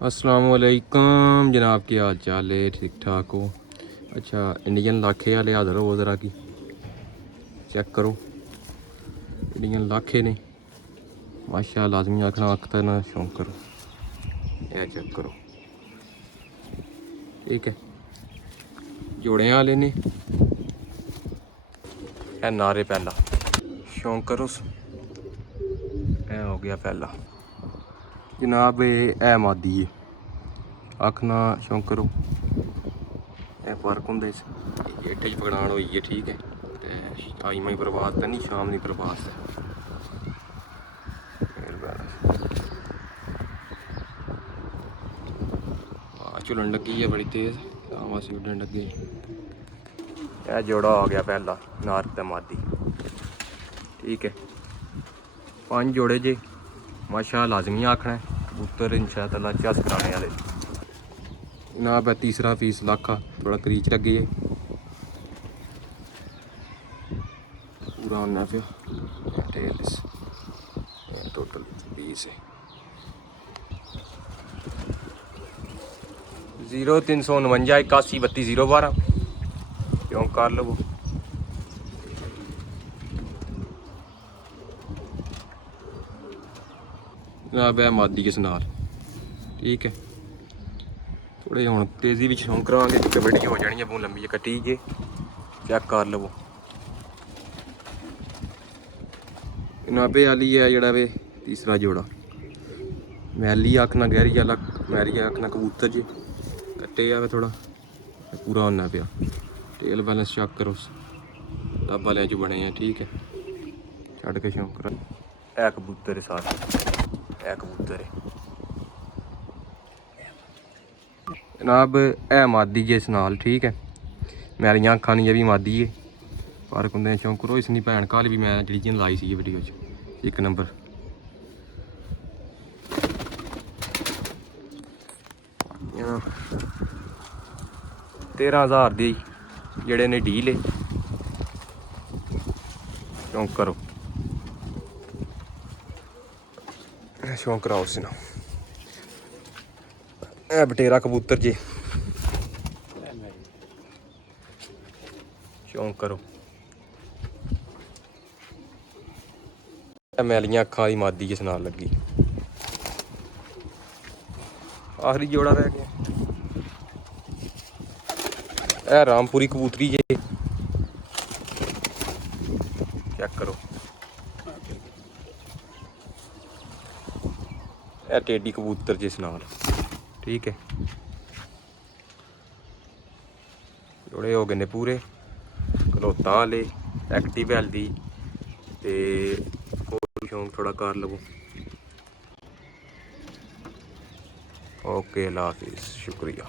अस्सलामुअलैकुम जनाब, क्या हाल चाल है? ठीक ठाक हो? अच्छा, इंडियन लाखे वाले हाज़र हो ज़रा की चेक करो। इंडियन लाखे ने माशा लाजमी आखना अख तक ना शौक करो। यह चेक करो, ठीक है। जोड़े वाले ने यह नारे पहला शौक करो। हो गया पहला जनाब, ये मादी है आखना शौक करो। यह फर्क होंगे हेठे पकड़ान हुई है, ठीक है। आई मई प्रवास तो नहीं, शाम नहीं प्रवास है। झुलन लगी है बड़ी तेज, वासी उड़न लगे। यह जोड़ा आ गया पहला नार ते मादी, ठीक है। 5 जोड़े जे माशा लाजमी आखना है। कबूतर इंशाअल्लाह झस कराने वाले जनाब। तीसरा पीस लाखा थोड़ा क्रीच लगी है, पूरा आना पे टोटल पीस है 0349 81 32 012 क्यों कर लो। जनाब है मादी के सनार, ठीक है। थोड़े हम तेज़ी में शौक करांगे, कबड्डी हो जानी है बहुत लंबी है, कटी जे चेक कर लवो। जनाबे वाली है जड़ा वे तीसरा जोड़ा मैली आखना, गहरी वाला मैरी आखना। कबूतर जे कट्टे आ थोड़ा पूरा होना पाया। टेल बैलेंस चेक करो, टब वाले च बने हैं, ठीक है। छड़ के शौक करा। है कबूतर है सारा, है कबूतर है जनाब। है मादी जे इस नाल, ठीक है। मैरियां अखां नी, भी मादी है। फर्क होंगे शौक करो। इसनी भैन कल भी मैं जी लाई सी वीडियो च 1 नंबर। 13,000 दी जेड़े ने डील है, शौक करो। शौक कराओ उस ना। ए बटेरा कबूतर जी, शौक करो। मैलियां अखां दी मादी जिस नाल लगी। आखिरी जोड़ा रह गया। ए रामपुरी कबूतरी जे, चेक करो। ए टेडी कबूतर जिस नाल, ठीक है। जोड़े हो गए ने पूरे कलोता वाले, एक्टिव हेल्दी ते होर शौक थोड़ा कर लवो। ओके, अल्लाह हाफिज़, शुक्रिया।